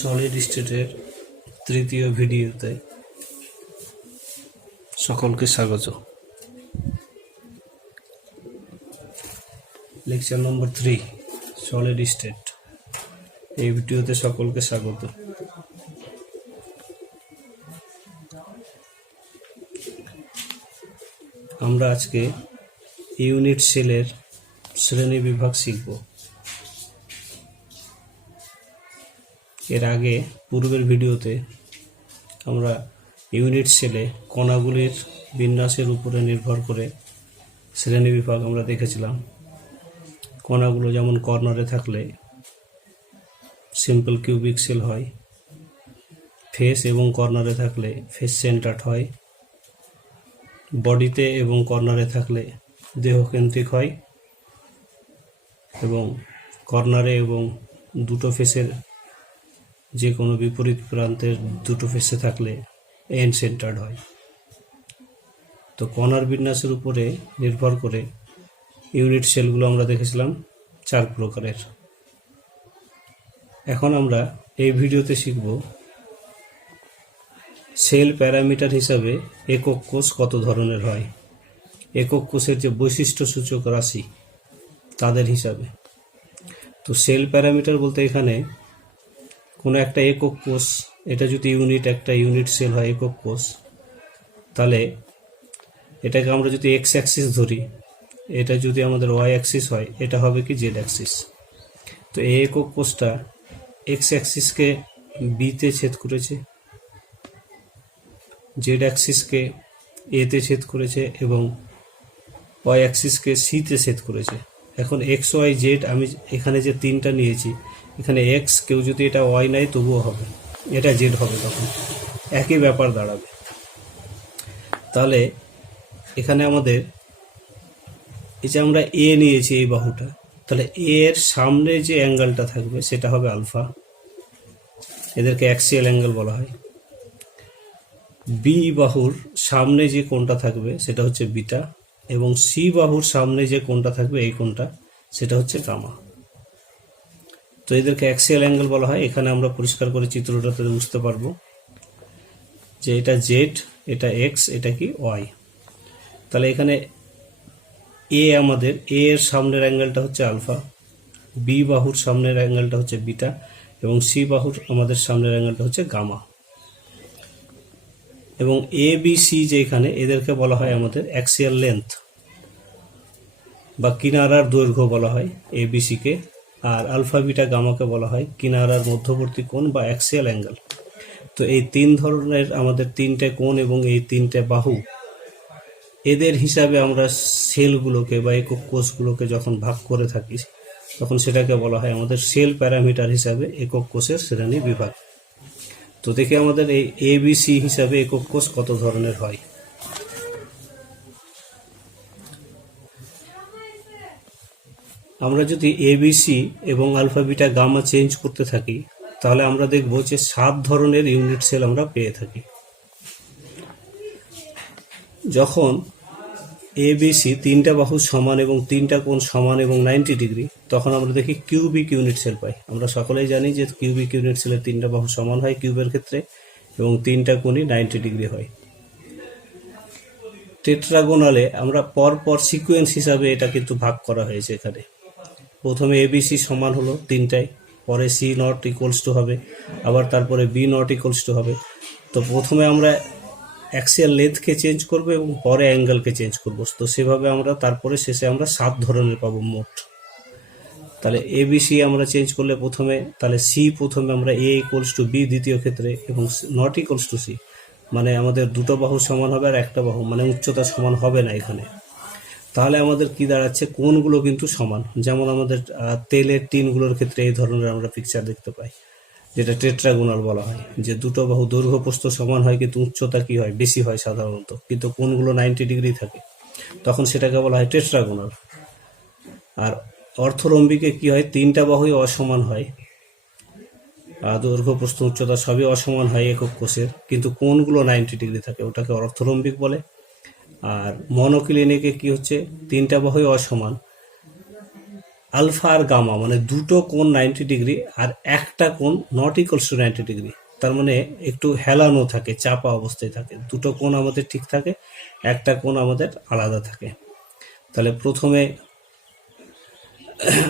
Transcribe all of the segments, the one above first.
Solid স্টেটের তৃতীয় ভিডিওতে সকলকে স্বাগত। Lecture number 3 solid state. এই ভিডিওতে সকলকে স্বাগত। আমরা আজকে ইউনিট সেলের শ্রেণী বিভাগ শিখব। এর আগে পূর্বের ভিডিওতে আমরা ইউনিট সেলে কণাগুলির বিন্যাসের উপরে নির্ভর করে শ্রেণী বিভাগ আমরা দেখেছিলাম। কণাগুলো যেমন কর্নারে থাকলে সিম্পল কিউবিক সেল হয়, ফেস এবং কর্নারে থাকলে ফেস সেন্টার্ড হয়, বডিতে এবং কর্নারে থাকলে দেহকেন্দ্রিক হয়, এবং কর্নারে এবং দুটো ফেসের যে কোনো বিপরীত প্রান্তের দুটো ফেসে থাকলে এন্ড সেন্টার্ড হয়। তো কণার বিন্যাসের উপরে নির্ভর করে ইউনিট সেলগুলো আমরা দেখেছিলাম 4 প্রকারের। এখন আমরা এই ভিডিওতে শিখব সেল প্যারামিটার হিসাবে একক কোষ কত ধরনের হয়, একক কোষের যে বৈশিষ্ট্য সূচক রাশি তাদের হিসাবে। তো সেল প্যারামিটার বলতে এখানে কোনো একটা একক কোষ, এটা যদি একটা ইউনিট সেল হয় একক কোষ, তাহলে এটাকে আমরা যদি এক্স অ্যাক্সিস ধরি, এটা যদি আমাদের ওয়াই অ্যাক্সিস হয়, এটা হবে কি জেড অ্যাক্সিস। তো এই একক কোষটা এক্স অ্যাক্সিসকে বিতে ছেদ করেছে, জেড অ্যাক্সিসকে এতে ছেদ করেছে এবং ওয়াই অ্যাক্সিসকে সিতে ছেদ করেছে। এখন এক্স ওয়াই জেড আমি এখানে যে 3টা নিয়েছি, এখানে এক্স, কেউ যদি এটা ওয়াই নেয় তবুও হবে, এটা জেড হবে, তখন একই ব্যাপার দাঁড়াবে। তাহলে এখানে আমাদের এই যে আমরা এ নিয়েছি এই বাহুটা, তাহলে এর সামনে যে অ্যাঙ্গেলটা থাকবে সেটা হবে আলফা, এদেরকে অ্যাক্সিয়াল অ্যাঙ্গেল বলা হয়। বি বাহুর সামনে যে কোণটা থাকবে সেটা হচ্ছে বিটা, এবং সি বাহুর সামনে যে কোণটা থাকবে এই কোণটা সেটা হচ্ছে গামা। তো এদেরকে অ্যাক্সিয়াল অ্যাঙ্গেল বলা হয়। এখানে আমরা পরিষ্কার করে চিত্রটাতে বুঝতে পারবো যে এটা জেড, এটা এক্স, এটা কি ওয়াই। তাহলে এখানে আমাদের এর সামনের অ্যাঙ্গেলটা হচ্ছে আলফা, বি বাহুর সামনের অ্যাঙ্গেলটা হচ্ছে বিটা, এবং সি বাহুর আমাদের সামনের অ্যাঙ্গেলটা হচ্ছে গামা। এবং এ বি সি যে এখানে, এদেরকে বলা হয় আমাদের অ্যাক্সিয়াল লেন্থ বা কিনারার দৈর্ঘ্য বলা হয় A B সিকে, R alpha beta গামাকে বলা হয় কিনারার মধ্যবর্তী কোণ বা অ্যাক্সিয়াল অ্যাঙ্গেল। তো এই 3 ধরনের আমাদের 3টে কোণ এবং এই 3টে বাহু, এদের হিসাবে আমরা সেলগুলোকে বা একক কোষগুলোকে যখন ভাগ করে থাকি তখন সেটাকে বলা হয় আমাদের সেল প্যারামিটার হিসাবে একক কোষের শ্রেণী বিভাগ। তো দেখি আমাদের এই এবিসি হিসাবে একক কোষ কত ধরনের হয়। আমরা যদি এবিসি এবং আলফা বিটা গামা চেঞ্জ করতে থাকি তাহলে আমরা দেখব যে 7 ধরনের ইউনিট সেল আমরা পেয়ে থাকি। যখন এবিসি 3টা বাহু সমান এবং 3টা কোণ সমান এবং 90 ডিগ্রি, তখন আমরা দেখি কিউবিক ইউনিট সেল পাই। আমরা সকলেই জানি যে কিউবিক ইউনিট সেলের 3টা বাহু সমান হয় কিউবের ক্ষেত্রে এবং 3টা কোণই 90 ডিগ্রি হয়। টেট্রাগোনালে আমরা পরপর সিকোয়েন্স হিসাবে এটা কিন্তু ভাগ করা হয়েছে। এখানে প্রথমে এবিসি সমান হলো 3টায়, পরে সি নট ইকুয়ালস টু হবে, আবার তারপরে বি নট ইকুয়ালস টু হবে। তো প্রথমে আমরা অ্যাক্সিয়াল লেন্থকে চেঞ্জ করবো এবং পরে অ্যাঙ্গেলকে চেঞ্জ করবো। তো সেভাবে আমরা তারপরে শেষে আমরা 7 ধরনের পাবো মোট। তাহলে এবিসি আমরা চেঞ্জ করলে প্রথমে, তাহলে সি প্রথমে আমরা এ ইকুয়ালস টু বি দ্বিতীয় ক্ষেত্রে, এবং নট ইকুয়ালস টু সি মানে আমাদের দুটো বাহু সমান হবে আর একটা বাহু মানে উচ্চতা সমান হবে না এখানে। তাহলে আমাদের কি দাঁড়াচ্ছে, কোণগুলো কিন্তু সমান। যেমন আমাদের তেলের টিনগুলোর ক্ষেত্রে এই ধরনের আমরা পিকচার দেখতে পাই, যেটা টেট্রাগোনাল বলা হয়, যে দুটো বাহু দৈর্ঘ্য প্রস্থ সমান হয় কিন্তু উচ্চতা কি হয়, বেশি হয় সাধারণত, কিন্তু কোণগুলো 90 ডিগ্রি থাকে, তখন সেটাকে বলা হয় টেট্রাগোনাল। আর অর্থরম্বিকে কি হয়, 3টা বাহুই অসমান হয়, দৈর্ঘ্য প্রস্থ উচ্চতা সবই অসমান হয় একক কোষের, কিন্তু কোণগুলো 90 ডিগ্রি থাকে, ওটাকে অর্থরম্বিক বলে। আর মনোক্লিনিকে কি হচ্ছে, 3টা বাহুই অসমান আলফা আর গামা মানে দুটো কোণ 90 ডিগ্রি আর একটা কোণ নট ইকুয়ালস টু 90 ডিগ্রি, তার মানে একটু হেলানো থাকে, চাপা অবস্থায় থাকে। দুটো কোণ আমাদের ঠিক থাকে, একটা কোণ আমাদের আলাদা থাকে। তাহলে প্রথমে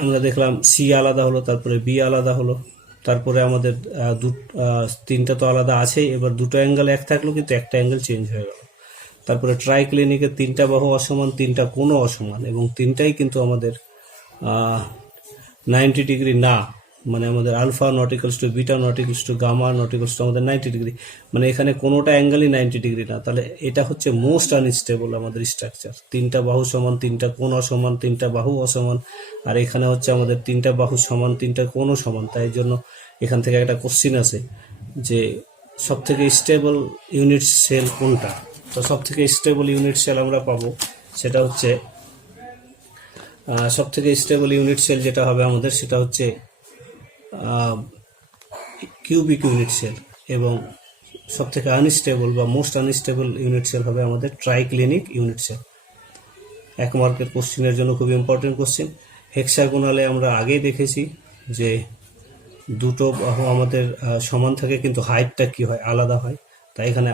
আমরা দেখলাম সি আলাদা হলো, তারপরে বি আলাদা হলো, তারপরে আমাদের তিনটা তো আলাদা আছেই, এবার দুটো অ্যাঙ্গেল এক থাকলো কিন্তু একটা অ্যাঙ্গেল চেঞ্জ হয়ে গেল। তারপরে ট্রাইক্লিনিকের তিনটা বাহু অসমান, তিনটা কোণও অসমান, এবং তিনটাই কিন্তু আমাদের 90 ডিগ্রি না, মানে আমাদের alpha not equals to beta not equals to gamma not equals to আমাদের 90 ডিগ্রি, মানে এখানে কোনোটা অ্যাঙ্গেলই 90 ডিগ্রি না। তাহলে এটা হচ্ছে মোস্ট আনস্টেবল আমাদের স্ট্রাকচার। তিনটা বাহু সমান, তিনটা কোণ অসমান, তিনটা বাহু অসমান, আর এখানে হচ্ছে আমাদের তিনটা বাহু সমান, তিনটা কোণও সমান। তাই জন্য এখান থেকে একটা কোশ্চিন আছে যে সব থেকে স্টেবল ইউনিট সেল কোনটা। তো সব থেকে স্টেবল ইউনিট সেল আমরা পাবো সেটা হচ্ছে সব থেকে স্টেবল ইউনিট সেল যেটা হবে আমাদের সেটা হচ্ছে কিউবিক ইউনিট সেল, এবং সব থেকে আনস্টেবল বা মোস্ট আনস্টেবল ইউনিট সেল হবে আমাদের ট্রাইক্লিনিক ইউনিট সেল। 1 মার্কের কোশ্চিনের জন্য খুব ইম্পর্টেন্ট কোশ্চিন। হেক্সাগোনালে আমরা আগেই দেখেছি যে দুটো বাহু আমাদের সমান থাকে কিন্তু হাইটটা কি হয়, আলাদা হয়। তাই এখানে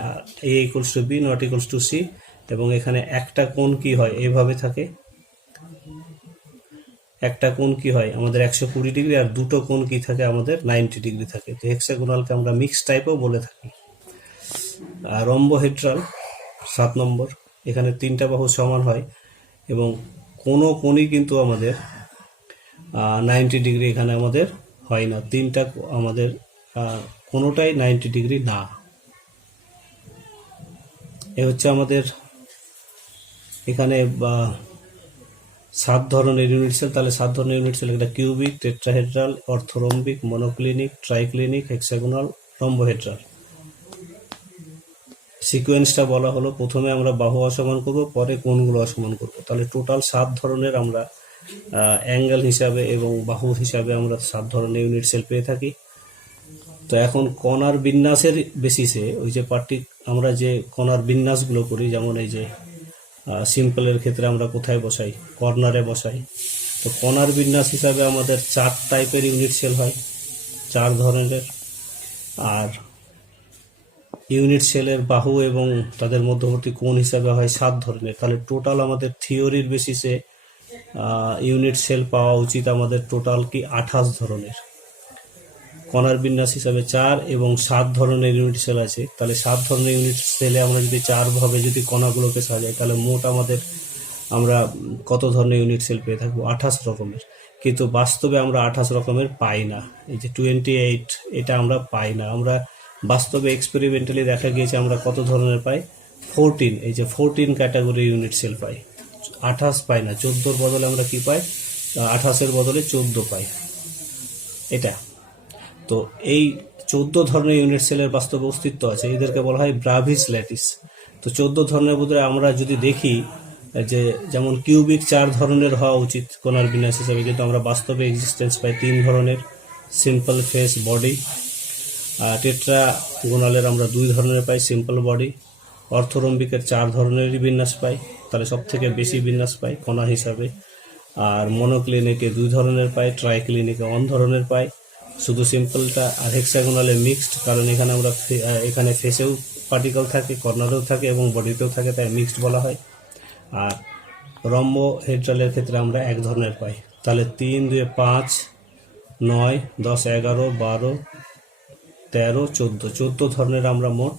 A equals to B not equals to C, এবং এখানে একটা কোণ কি হয় এইভাবে থাকে, একটা কোণ কি হয় আমাদের 120 ডিগ্রি, আর দুটো কোণ কি থাকে আমাদের 90 ডিগ্রি থাকে। তো হেক্সাগোনালকে আমরা মিক্স টাইপও বলে থাকি। আর রম্বোহেড্রাল 7 নম্বর, এখানে তিনটা বাহু সমান হয় এবং কোনো কোণই কিন্তু আমাদের 90 ডিগ্রি এখানে আমাদের হয় না, তিনটা আমাদের কোনোটাই 90 ডিগ্রি না। এ হচ্ছে আমাদের এখানে 7 ধরনের ইউনিট সেল। তাহলে 7 ধরনের ইউনিট সেল, এটা cubic, tetrahedral, অর্থোরম্বিক, monoclinic, ট্রাইক্লিনিক, hexagonal, rhombohedral. সিকোয়েন্সটা বলা হলো, প্রথমে আমরা বাহু অসমান করব, পরে কোণগুলো অসমান করব। তাহলে টোটাল 7 ধরনের আমরা অ্যাঙ্গেল হিসাবে এবং বাহু হিসাবে আমরা 7 ধরনের ইউনিট সেল পেয়ে থাকি। তো এখন কণার বিন্যাসের বেসিসে ওই যে আমরা যে কণার বিন্যাসগুলো করি, যেমন এই যে সিম্পলের ক্ষেত্রে আমরা কোথায় বসাই, কর্নারে বসাই। তো কণার বিন্যাস হিসাবে আমাদের 4 টাইপের ইউনিট সেল হয়, 4 ধরনের। আর ইউনিট সেলের বাহু এবং তাদের মধ্যবর্তী কোণ হিসাবে হয় 7 ধরনের। তাহলে টোটাল আমাদের থিওরির বেসিসে ইউনিট সেল পাওয়া উচিত আমাদের টোটাল কি 28 ধরনের। কণার বিন্যাস হিসাবে 4 এবং 7 ধরনের ইউনিট সেল আছে। তাহলে 7 ধরনের ইউনিট সেলে আমরা যদি 4 ভাবে যদি কণাগুলোকে সাজাই, তাহলে মোট আমরা কত ধরনের ইউনিট সেল পেয়ে থাকবো? 28 রকমের। কিন্তু বাস্তবে আমরা 28 রকমের পাই না। এই যে 28, এটা আমরা পাই না। আমরা বাস্তবে এক্সপেরিমেন্টালি দেখা গিয়েছে আমরা কত ধরনের পাই? 14। এই যে 14 ক্যাটাগরি ইউনিট সেল পাই, 28 পাই না। 14 বদলে আমরা কি পাই? 28-এর বদলে 14 পাই। এটা তো এই 14 ধরনের ইউনিট সেলের বাস্তবে অস্তিত্ব আছে, এদেরকে বলা হয় ব্রাভিস ল্যাটিস। তো 14 ধরনের মধ্যে আমরা যদি দেখি যে যেমন কিউবিক 4 ধরনের হওয়া উচিত কণার বিন্যাস হিসাবে, কিন্তু আমরা বাস্তবে এক্সিস্টেন্স পাই 3 ধরনের, সিম্পল ফেস, বডি। টেট্রাগোনালের আমরা 2 ধরনের পাই, সিম্পল বডি। অর্থোরম্বিকের 4 ধরনেরই বিন্যাস পাই, তাহলে সব থেকে বেশি বিন্যাস পাই কণা হিসাবে। আর মনোক্লিনিকে 2 ধরনের পাই, ট্রাইক্লিনিকে 1 ধরনের পাই, শুধু সিম্পলটা। আর হেক্সাগোনালে মিক্সড, কারণ এখানে আমরা এখানে ফেসেও পার্টিকেল থাকে, কর্নারেও থাকে এবং বডিতেও থাকে, তাই মিক্সড বলা হয়। আর রম্বোহেড্রালের ক্ষেত্রে আমরা 1 ধরনের পাই। তাহলে 3, 2, 5, 9, 10, 11, 12, 13, 14 ধরনের আমরা মোট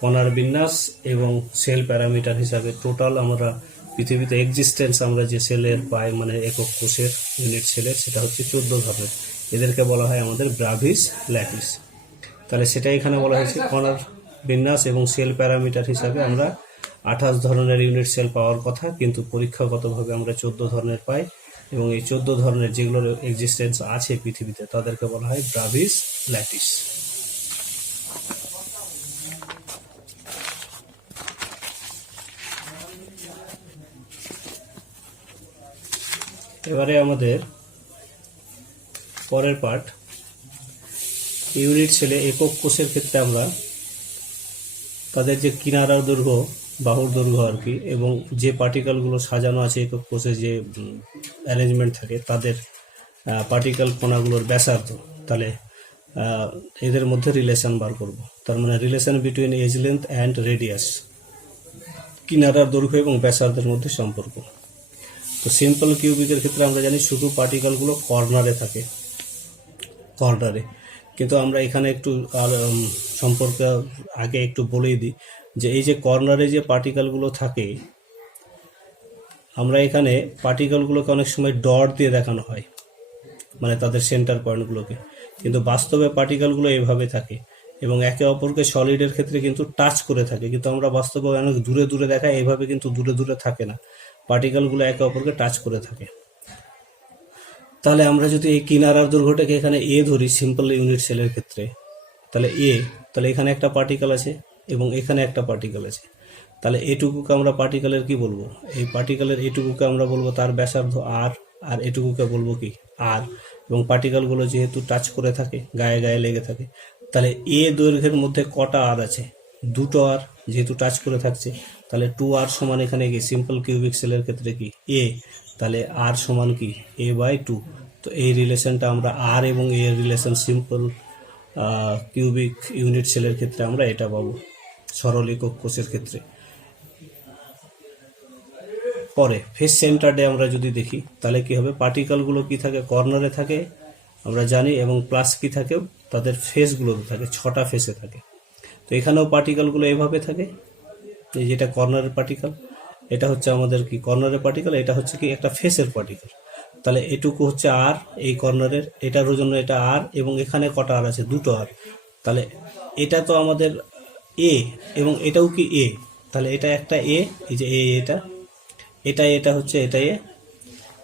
কণার বিন্যাস এবং সেল প্যারামিটার হিসাবে টোটাল আমরা পৃথিবীতে এক্সিস্টেন্স আমরা যে সেলের পাই, মানে একক কোষের ইউনিট সেলের, সেটা হচ্ছে 14 ধরনের। এদেরকে বলা হয় আমাদের ব্রাভিস ল্যাটিস। তাহলে সেটা এখানে বলা হয়েছে কণার বিন্যাস এবং সেল প্যারামিটার হিসাবে আমরা 28 ধরনের ইউনিট সেল পাওয়ার কথা, কিন্তু পরীক্ষাগতভাবে আমরা 14 ধরনের পাই। এবং এই 14 ধরনের যেগুলোর এক্সিস্টেন্স আছে পৃথিবীতে, তাদেরকে বলা হয় ব্রাভিস ল্যাটিস। এবারে আমাদের পরের পার্ট, ইউনিট সেলে একক কোষের ক্ষেত্রে আমরা তাদের যে কিনারার দৈর্ঘ্য বাহুর দৈর্ঘ্য আর কি, এবং যে পার্টিকেলগুলো সাজানো আছে একক কোষে যে অ্যারেঞ্জমেন্ট থাকে তাদের পার্টিকেল কণাগুলোর ব্যাসার্ধ, তাহলে এদের মধ্যে রিলেশন বার করব। তার মানে relation between edge length and radius, কিনারার দৈর্ঘ্য এবং ব্যাসার্ধের মধ্যে সম্পর্ক। তো সিম্পল কিউবিকের ক্ষেত্রে আমরা জানি শুধু পার্টিকেলগুলো কর্নারে থাকে, কর্নারে। কিন্তু আমরা এখানে একটু আর সম্পর্কে আগে একটু বলেই দিই যে এই যে কর্নারে যে পার্টিকেলগুলো থাকে, আমরা এখানে পার্টিকেলগুলোকে অনেক সময় ডট দিয়ে দেখানো হয়, মানে তাদের সেন্টার পয়েন্টগুলোকে, কিন্তু বাস্তবে পার্টিকেলগুলো এভাবে থাকে এবং একে অপরকে সলিডের ক্ষেত্রে কিন্তু টাচ করে থাকে, কিন্তু আমরা বাস্তবে অনেক দূরে দূরে দেখাই, এইভাবে কিন্তু দূরে দূরে থাকে না, পার্টিকেলগুলো একে অপরকে টাচ করে থাকে। তাহলে আমরা যদি এই কিনারার দৈর্ঘ্যটাকে এখানে এ ধরি সিম্পল ইউনিট সেলের ক্ষেত্রে, তাহলে তাহলে এখানে একটা পার্টিকেল আছে এবং এখানে একটা পার্টিকেল আছে, তাহলে এটুকুকে আমরা পার্টিকেলের কি বলবো, এই পার্টিকেলের এটুকুকে আমরা বলবো তার ব্যাসার্ধ আর, আর এটুকুকে বলবো কি আর। এবং পার্টিকেলগুলো যেহেতু টাচ করে থাকে, গায়ে গায়ে লেগে থাকে, তাহলে দৈর্ঘ্যের মধ্যে কটা আর আছে, দুটো আর, যেহেতু টাচ করে থাকছে, তাহলে 2r সমান এখানে কি সিম্পল কিউবিক সেলের ক্ষেত্রে কি তাহলে আর সমান কি a/2। তো এই রিলেশনটা আমরা আর এবং এর রিলেশন সিম্পল কিউবিক ইউনিট সেলের ক্ষেত্রে আমরা এটা পাবো সরল একক কোষের ক্ষেত্রে। পরে ফেস সেন্টারডে আমরা যদি দেখি তাহলে কি হবে, পার্টিকেলগুলো কি থাকে, কর্নারে থাকে আমরা জানি, এবং প্লাস কি থাকে, তাদের ফেসগুলোতে থাকে, 6টা ফেসে থাকে। তো এখানেও পার্টিকেলগুলো এভাবে থাকে, এই যেটা কর্নারের পার্টিকেল, এটা হচ্ছে আমাদের কি কর্নারের পার্টিকেল, এটা হচ্ছে কি একটা ফেসের পার্টিকেল। তাহলে এটুকু হচ্ছে আর, এই কর্নারের, এটার জন্য এটা আর, এবং এখানে কটা আর আছে, দুটো আর। তাহলে এটা তো আমাদের এবং এটাও কি তাহলে এটা একটা এই যে এটা হচ্ছে এটা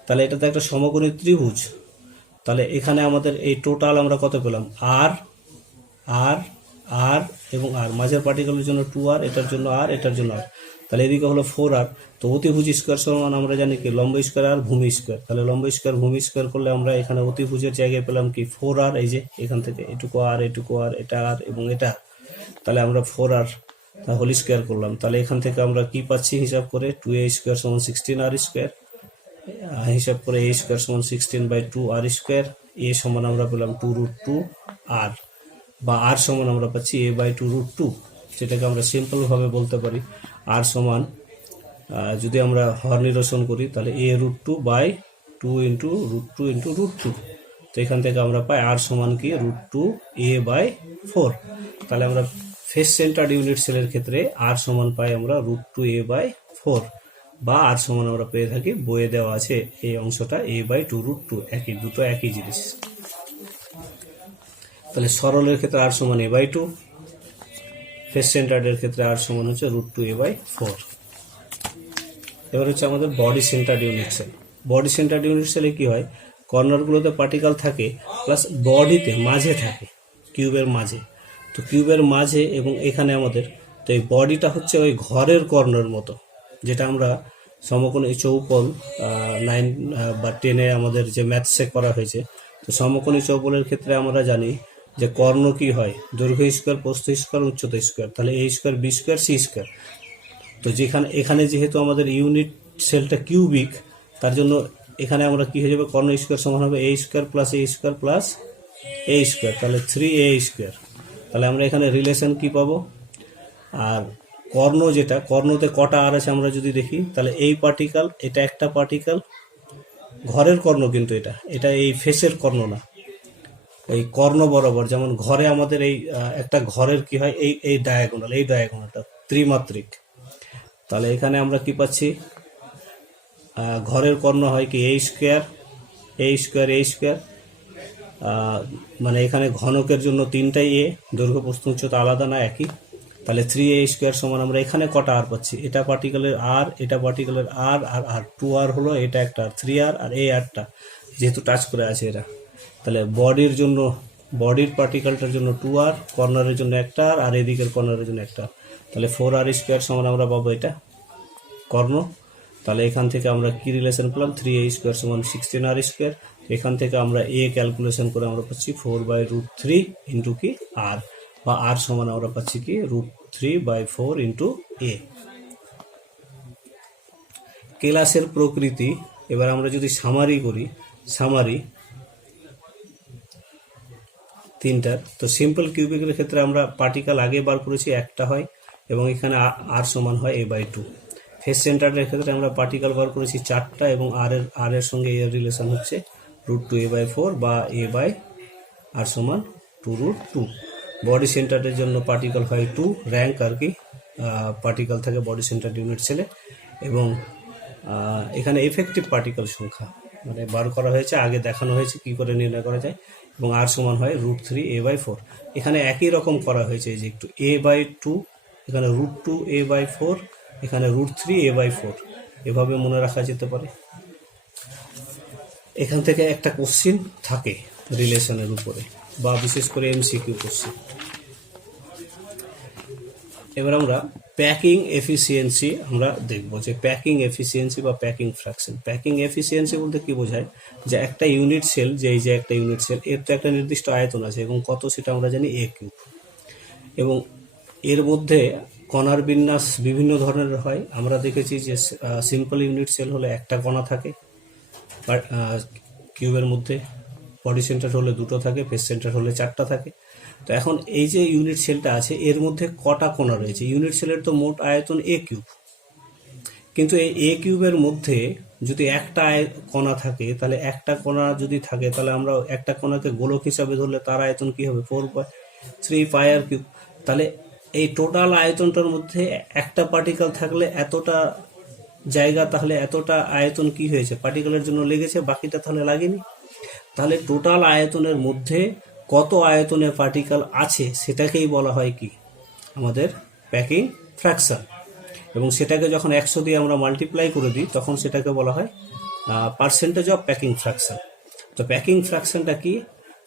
তাহলে এটা তো একটা সমকোণী ত্রিভুজ। তাহলে এখানে আমাদের এই টোটাল আমরা কত পেলাম, আর আর আর এবং আর, মাঝের পার্টিকেলের জন্য 2r, এটার জন্য আর, এটার জন্য আর, তাহলে এদিকে হলো 4r। তো অতিভুজ স্কোয়ার সমান আমরা জানি কি লম্ব স্কোয়ার আর ভূমি স্কোয়ার, তাহলে লম্ব স্কোয়ার ভূমি স্কোয়ার করলে আমরা এখানে অতিভুজের জায়গায় পেলাম কি 4r, এই যে এখান থেকে এটুকু আর, এটুকু আর, এটা আর এবং এটা, তাহলে আমরা 4r হোল স্কোয়ার করলাম। তাহলে এখান থেকে আমরা কি পাচ্ছি হিসাব করে, 2a স্কোয়ার সমান 16r স্কোয়ার, হিসাব করে a স্কোয়ার সমান 16/2r স্কোয়ার, সমান আমরা পেলাম 2√2r, বা আর সমান আমরা পাচ্ছি a/2√2, যেটাকে আমরা সিম্পলভাবে বলতে পারি আর সমান, যদি আমরা হর নিরসন করি তাহলে a√2/2 ইন্টু √2 ইন্টু √2। তো এখান থেকে আমরা পাই আর সমান কি √2a/4। তাহলে আমরা ফেস সেন্টার্ড ইউনিট সেলের ক্ষেত্রে আর সমান পাই আমরা √2a/4, বা আর সমান আমরা পেয়ে থাকি, বইয়ে দেওয়া আছে এই অংশটা a/2√2, একই, দুটো একই জিনিস। তাহলে সরলের ক্ষেত্রে আর সমান a/2, ফেস সেন্টার্ডের ক্ষেত্রে আর সমান হচ্ছে √2a/4। এবার হচ্ছে আমাদের body centred unit cell. Body centred unit সেলে কি হয়, কর্নারগুলোতে পার্টিকেল থাকে প্লাস বডিতে মাঝে থাকে, কিউবের মাঝে। তো কিউবের মাঝে এবং এখানে আমাদের, তো এই বডিটা হচ্ছে ওই ঘরের কর্নার মতো, যেটা আমরা সমকোণী চৌপল 9 বা 10-এ আমাদের যে ম্যাথসে করা হয়েছে। তো সমকোণী চৌপলের ক্ষেত্রে আমরা জানি যে কর্ণ কি হয়, দৈর্ঘ্য স্কোয়ার, প্রস্থ স্কোয়ার, উচ্চতা স্কোয়ার, তাহলে a square, b square, c square. তো এখানে যেহেতু আমাদের ইউনিট সেলটা কিউবিক, তার জন্য এখানে আমরা কি হয়ে যাবে, কর্ণ স্কোয়ার সমান হবে a square plus a square plus a square, তাহলে 3a স্কোয়ার। তাহলে আমরা এখানে রিলেশন কি পাবো, আর কর্ণ যেটা, কর্ণতে কটা আর আছে আমরা যদি দেখি, তাহলে এই পার্টিকেল, এটা একটা পার্টিকেল, ঘরের কর্ণ, কিন্তু এটা এই ফেসের কর্ণ না, এই কর্ণ বরাবর, যেমন ঘরে আমাদের এই একটা ঘরের কি হয়, এই ডায়াগোনালটা ত্রিমাত্রিক। তাহলে এখানে আমরা কি পাচ্ছি, ঘরের কর্ণ হয় কি a square, a square, a square, মানে এখানে ঘনকের জন্য 3টাই দৈর্ঘ্য, প্রস্থ, উচ্চতা আলাদা না, একই। তাহলে 3a স্কোয়ার সমান আমরা এখানে কটা আর পাচ্ছি, এটা পার্টিকেলের আর, এটা পার্টিকেলের আর, আর আর 2r হলো, এটা একটা আর 3r, আর এই আরটা যেহেতু টাচ করে আছে এরা, তাহলে বডির জন্য, বডির পার্টিকেলটার জন্য 2r, কর্নারের জন্য একটা আর এদিকের কর্নারের জন্য একটা, তাহলে 4r স্কোয়ার সমান আমরা পাবো এটা কর্ণ। তাহলে এখান থেকে আমরা কি রিলেশন পেলাম, 3a স্কোয়ার সমান 16r স্কোয়ার। এখান থেকে আমরা ক্যালকুলেশন করে আমরা পাচ্ছি 4/√3 ইন্টু কি আর, বা আর সমান আমরা পাচ্ছি কি √3/4 ইন্টু a। কেলাসের প্রকৃতি। এবার আমরা যদি সামারি করি, সামারি তিনটার, তো সিম্পল কিউবিকের ক্ষেত্রে আমরা পার্টিকেল আগে বার করেছি একটা হয়, এবং এখানে আর সমান হয় a/2। ফেস সেন্টারের ক্ষেত্রে আমরা পার্টিকেল বার করেছি চারটা, এবং আর এর সঙ্গে এর রিলেশন হচ্ছে √2a/4 বা a/r সমান 2√2। বডি সেন্টারের জন্য পার্টিকেল হয় 2 র্যাঙ্ক আর কি, পার্টিকেল থাকে বডি সেন্টার ইউনিট সেলে। এবং এখানে এফেক্টিভ পার্টিকেল সংখ্যা মানে বার করা হয়েছে, আগে দেখানো হয়েছে কি করে নির্ণয় করা যায়। এবং আর সমান হয় √3a/4। এখানে একই রকম করা হয়েছে, যে একটু a/2, এখানে √2a/4, এখানে √3a/4, এভাবে মনে রাখা যেতে পারে। এখান থেকে একটা কোশ্চিন থাকে রিলেশনের উপরে, বা বিশেষ করে এমসিকিউ কোশ্চিন। এবার আমরা প্যাকিং এফিসিয়েন্সি আমরা দেখব, যে প্যাকিং এফিসিয়েন্সি বা প্যাকিং ফ্র্যাকশন। প্যাকিং এফিসিয়েন্সি বলতে কি বোঝায়, যে একটা ইউনিট সেল, যে এই যে একটা ইউনিট সেল, এর তো একটা নির্দিষ্ট আয়তন আছে, এবং কত সেটা আমরা জানি a³। এবং এর মধ্যে কণার বিন্যাস বিভিন্ন ধরনের হয়। আমরা দেখেছি যে সিম্পল ইউনিট সেল হলে একটা কণা থাকে কিউবের মধ্যে, বডি সেন্টার হলে দুটো থাকে, ফেস সেন্টার হলে চারটা থাকে। তো এখন এই যে ইউনিট সেলটা আছে, এর মধ্যে কটা কণা রয়েছে? ইউনিট সেলের তো মোট আয়তন a³, কিন্তু এই a³ মধ্যে যদি একটা কণা থাকে, তাহলে একটা কণা যদি থাকে, তাহলে আমরা একটা কণাকে গোলক হিসাবে ধরলে তার আয়তন কি হবে? 4/3πr³। তাহলে এই টোটাল আয়তনটার মধ্যে একটা পার্টিকেল থাকলে এতটা জায়গা, তাহলে এতটা আয়তন কি হয়েছে? পার্টিকেলের জন্য লেগেছে, বাকিটা তাহলে লাগেনি। তাহলে টোটাল আয়তনের মধ্যে কত আয়তনের পার্টিকেল আছে সেটাকেই বলা হয় কি? আমাদের প্যাকিং ফ্র্যাকশন। এবং সেটাকে যখন 100 দিয়ে আমরা মাল্টিপ্লাই করে দিই, তখন সেটাকে বলা হয় পার্সেন্টেজ অফ প্যাকিং ফ্র্যাকশন। তো প্যাকিং ফ্র্যাকশনটা কি?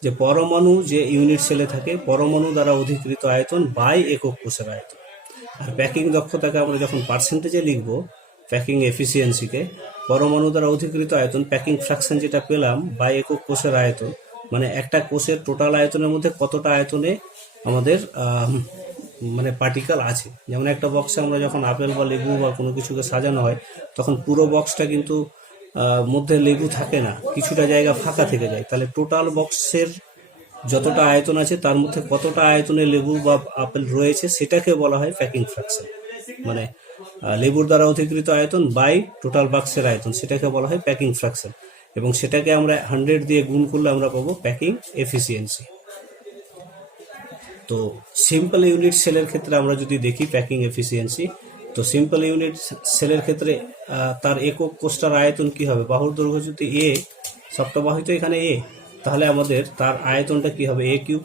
যে পরমাণু যে ইউনিট সেলে থাকে, পরমাণু দ্বারা অধিকৃত আয়তন বাই একক কোষের আয়তন। আর প্যাকিং দক্ষতাকে আমরা যখন পার্সেন্টেজে লিখব, প্যাকিং এফিসিয়েন্সিকে পরমাণু দ্বারা অধিকৃত আয়তন, প্যাকিং ফ্র্যাকশন যেটা পেলাম বাই একক কোষের আয়তন, মানে একটা কোষের টোটাল আয়তনের মধ্যে কতটা আয়তনে আমাদের মানে পার্টিকেল আছে। যেমন একটা বক্সে আমরা যখন আপেল বা লেবু বা কোনো কিছুকে সাজানো হয়, তখন পুরো বক্সটা কিন্তু মধ্যে লেবু থাকে না, কিছুটা জায়গা ফাঁকা থেকে যায়। তাহলে টোটাল বক্সের যতটা আয়তন আছে, তার মধ্যে কতটা আয়তনে লেবু বা আপেল রয়েছে, সেটাকে বলা হয় প্যাকিং ফ্র্যাকশন। মানে লেবুর দ্বারা অধিকৃত আয়তন বাই টোটাল বাক্সের আয়তন, সেটাকে বলা হয় প্যাকিং ফ্র্যাকশন। এবং সেটাকে আমরা 100 দিয়ে গুণ করলে আমরা পাবো প্যাকিং এফিসিয়েন্সি। তো সিম্পল ইউনিট সেলের ক্ষেত্রে আমরা যদি দেখি প্যাকিং এফিসিয়েন্সি, তো সিম্পল ইউনিট সেলের ক্ষেত্রে তার একক কোষটার আয়তন কি হবে? বাহুর দৈর্ঘ্য যদি a, সপ্তবাহু তো এখানে a, তাহলে আমাদের তার আয়তনটা কি হবে? a³।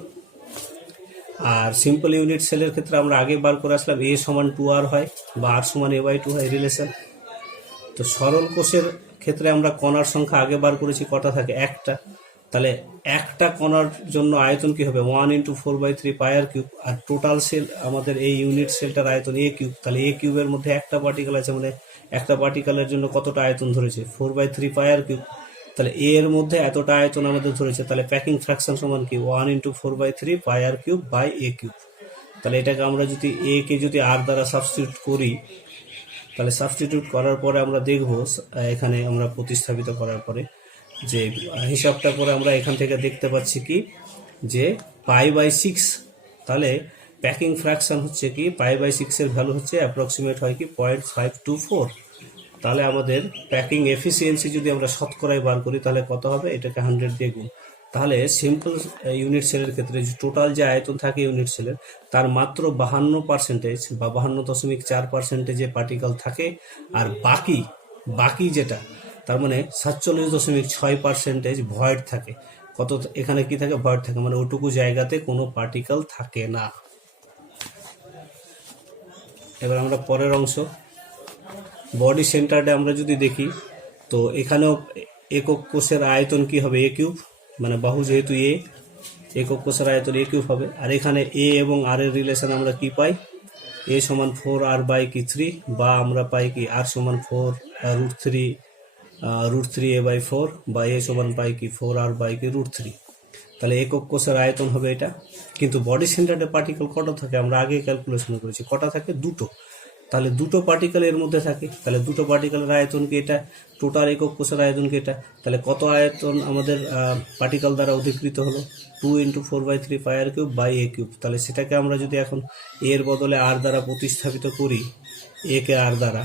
আর সিম্পল ইউনিট সেলের ক্ষেত্রে আমরা আগে বার করে আসলাম a সমান 2r হয়, বা r সমান a/2 হয় রিলেশন। তো সরল কোষের ক্ষেত্রে আমরা কণার সংখ্যা আগে বার করেছি, কটা থাকে? একটা। তাহলে একটা কণার জন্য আয়তন কি হবে? 1 × 4/3πr³। আর টোটাল সেল আমাদের এই ইউনিট সেলটার আয়তন a³। তাহলে a³ এর মধ্যে একটা পার্টিকেল আছে, মানে একটা পার্টিকেলের জন্য কতটা আয়তন ধরেছে? 4/3πr³। তাহলে a এর মধ্যে এতটা আয়তন আমাদের ধরেছে, তাহলে প্যাকিং ফ্র্যাকশন সমান কি? 1 × 4/3πr³/a³। তাহলে এটাকে আমরা যদি a কে যদি r দ্বারা সাবস্টিটিউট করি, তাহলে সাবস্টিটিউট করার পরে আমরা দেখব, এখানে আমরা প্রতিস্থাপিত করার পরে যে হিসাবটা করে আমরা এখান থেকে দেখতে পাচ্ছি কি, যে π/6। তাহলে প্যাকিং ফ্র্যাকশন হচ্ছে কি, π/6 এর ভ্যালু হচ্ছে অ্যাপ্রক্সিমেট হয় কি 0.524। তাহলে আমাদের প্যাকিং এফিসিয়েন্সি যদি আমরা শতকরায় বার করি, তাহলে কত হবে? এটাকে 100 দিয়ে গুণ। তাহলে সিম্পল ইউনিট সেলের ক্ষেত্রে টোটাল যে আয়তন থাকে ইউনিট সেলের, তার মাত্র 52% বা 52.4% পার্টিকেল থাকে। আর বাকি যেটা, তার মানে 47.6% ভয়েড থাকে। কত এখানে কি থাকে? ভয়েড থাকে, মানে ওটুকু জায়গাতে কোনো পার্টিকেল থাকে না। এবার আমরা পরের অংশ, বডি সেন্টারে আমরা যদি দেখি, তো এখানেও একক কোষের আয়তন কি হবে? a³। মানে বাহু যেহেতু a, একক কোষের আয়তন a³ হবে। আর এখানে a এবং r এর রিলেশন আমরা কি পাই? a সমান 4r/3, বা আমরা পাই কি r সমান 4√3a/4, বা a সমান পাই কি 4r/√3। তাহলে একক কোষের আয়তন হবে এটা। কিন্তু বডি সেন্টারে পার্টিকেল কটা থাকে? আমরা আগে ক্যালকুলেশন করেছি, কটা থাকে? দুটো। তাহলে দুটো পার্টিকেল এর মধ্যে থাকে, তাহলে দুটো পার্টিকেলের আয়তন কি এটা, টোটাল একক কোষের আয়তন কি এটা, তাহলে কত আয়তন আমাদের পার্টিকেল দ্বারা অধিকৃত হলো, 2 × 4/3πr³ তাহলে সেটাকে আমরা যদি এখন এর বদলে আর দ্বারা প্রতিস্থাপিত করি, এ কে আর দ্বারা,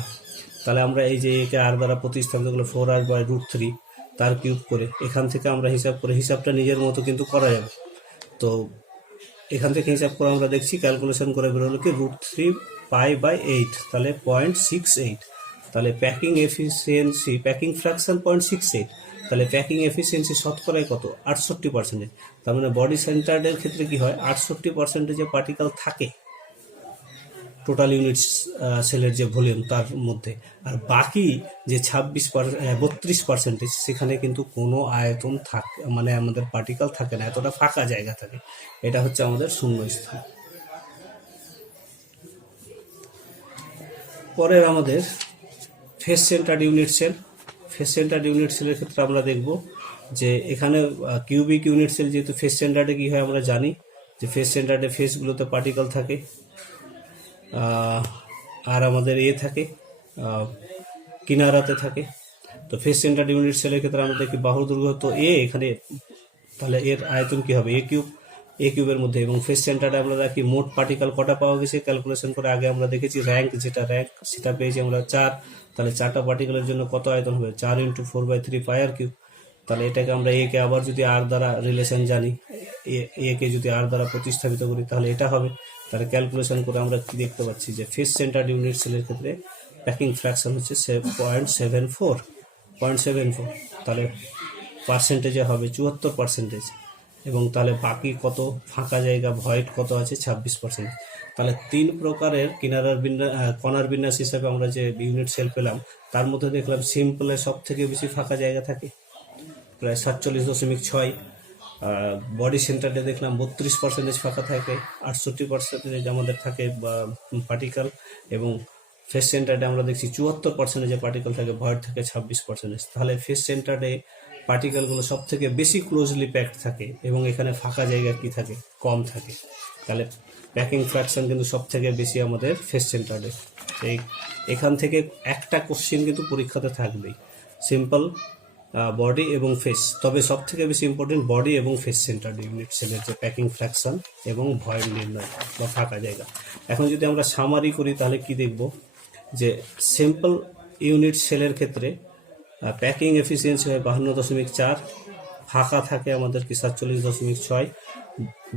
তাহলে আমরা এই যে এ কে আর দ্বারা প্রতিস্থাপিত করলে 4r/√3 তার কিউব করে এখান থেকে আমরা হিসাব করে, হিসাবটা নিজের মতো কিন্তু করা যাবে। তো এখান থেকে হিসাব করে আমরা দেখছি, ক্যালকুলেশন করে বেরোলো কি √3π/8, তাহলে 0.68, তাহলে প্যাকিং এফিসিয়েন্সি, প্যাকিং ফ্র্যাকশন 0.68, তাহলে প্যাকিং এফিসিয়েন্সি শতকরায় কত, 68%। তার মানে বডি সেন্টার্ডের ক্ষেত্রে কি হয়, 68% পার্টিকেল থাকে টোটাল ইউনিট সেলের যে ভলিউম তার মধ্যে, আর বাকি যে 32% সেখানে কিন্তু কোনো আয়তন থাকে, মানে আমাদের পার্টিকেল থাকে না, এতটা ফাঁকা জায়গা থাকে। এটা হচ্ছে আমাদের শূন্য স্থান। পরে আমাদের face centred unit cell. Face centred unit সেলের ক্ষেত্রে আমরা দেখব যে এখানে কিউবিক ইউনিট সেল, যেহেতু ফেস সেন্টার্ডে কী হয় আমরা জানি যে ফেস সেন্টার্ডে ফেসগুলোতে পার্টিকেল থাকে, আর আমাদের থাকে কিনারাতে থাকে। তো ফেস সেন্টার্ড ইউনিট সেলের ক্ষেত্রে আমরা দেখি বাহুর দৈর্ঘ্য তো এখানে, তাহলে এর আয়তন কি হবে, এ কিউবের মধ্যে, এবং ফেস সেন্টারে আমরা রাখি মোট পার্টিকেল কটা পাওয়া গেছে ক্যালকুলেশন করে আগে আমরা দেখেছি, র্যাঙ্ক সেটা পেয়েছি আমরা 4, তাহলে 4টা পার্টিকেলের জন্য কত আয়তন হবে, 4 × 4/3πr³। তাহলে এটাকে আমরা এ কে আবার যদি আর দ্বারা রিলেশন জানি, এ কে যদি আর দ্বারা প্রতিস্থাপিত করি তাহলে এটা হবে। তাহলে ক্যালকুলেশন করে আমরা কি দেখতে পাচ্ছি যে ফেস সেন্টার্ড ইউনিট সেলের ক্ষেত্রে প্যাকিং ফ্র্যাকশন হচ্ছে 0.74, তাহলে পার্সেন্টেজে হবে 74%, এবং তাহলে বাকি কত ফাঁকা জায়গা ভয়েড কত আছে 26%। তাহলে 3 প্রকারের কণার বিন্যাস হিসাবে আমরা যে ইউনিট সেল পেলাম, তার মধ্যে দেখলাম সিম্পলে সব থেকে বেশি ফাঁকা জায়গা থাকে প্রায় 47.6, বডি সেন্টারে দেখলাম 32% ফাঁকা থাকে, 68% আমাদের থাকে পার্টিকেল, এবং ফেস সেন্টারে আমরা দেখছি 74% পার্টিকেল থাকে, ভয়েড থাকে 26%। তাহলে ফেস সেন্টারে পার্টিকেলগুলো সব থেকে বেশি ক্লোজলি প্যাকড থাকে, এবং এখানে ফাঁকা জায়গা কি থাকে, কম থাকে। তাহলে প্যাকিং ফ্র্যাকশন কিন্তু সব থেকে বেশি আমাদের ফেস সেন্টারে। এখান থেকে একটা কোশ্চেন কিন্তু পরীক্ষাতে থাকবেই, সিম্পল, বডি এবং ফেস, তবে সব থেকে বেশি ইম্পর্টেন্ট বডি এবং ফেস সেন্টার্ড ইউনিট সেলের যে প্যাকিং ফ্র্যাকশন এবং ভয়েড নির্ণয় বা ফাঁকা জায়গা। এখন যদি আমরা সামারি করি তাহলে কি দেখব যে সিম্পল ইউনিট সেলের ক্ষেত্রে প্যাকিং এফিসিয়েন্সি হয় 52.4, ফাঁকা থাকে আমাদের কি 47.6,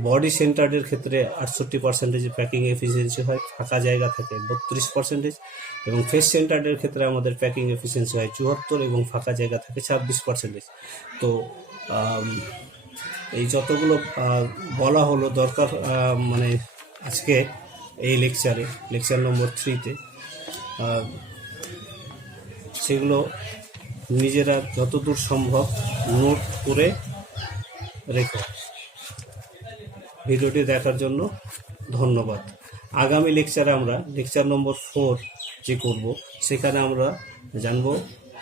বডি সেন্টার্ডের ক্ষেত্রে 68% প্যাকিং এফিসিয়েন্সি হয়, ফাঁকা জায়গা থাকে 32%, এবং ফেস সেন্টার্ডের ক্ষেত্রে আমাদের প্যাকিং এফিসিয়েন্সি হয় 74 এবং ফাঁকা জায়গা থাকে 26%। তো এই যতগুলো বলা হলো দরকার, মানে আজকে এই লেকচার নম্বর 3-তে, সেগুলো নিজেরা যতদূর সম্ভব নোট করে রেখো। ভিডিওটি দেখার জন্য ধন্যবাদ। আগামী লেকচারে আমরা লেকচার নম্বর 4 যে করব, সেখানে আমরা জানব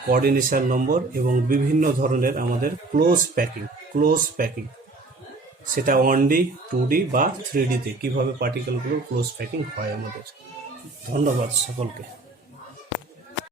কোঅর্ডিনেশন নম্বর এবং বিভিন্ন ধরনের আমাদের ক্লোজ প্যাকিং, সেটা 1D 2D বা 3Dতে কীভাবে পার্টিকেলগুলোর ক্লোজ প্যাকিং হয় আমাদের। ধন্যবাদ সকলকে।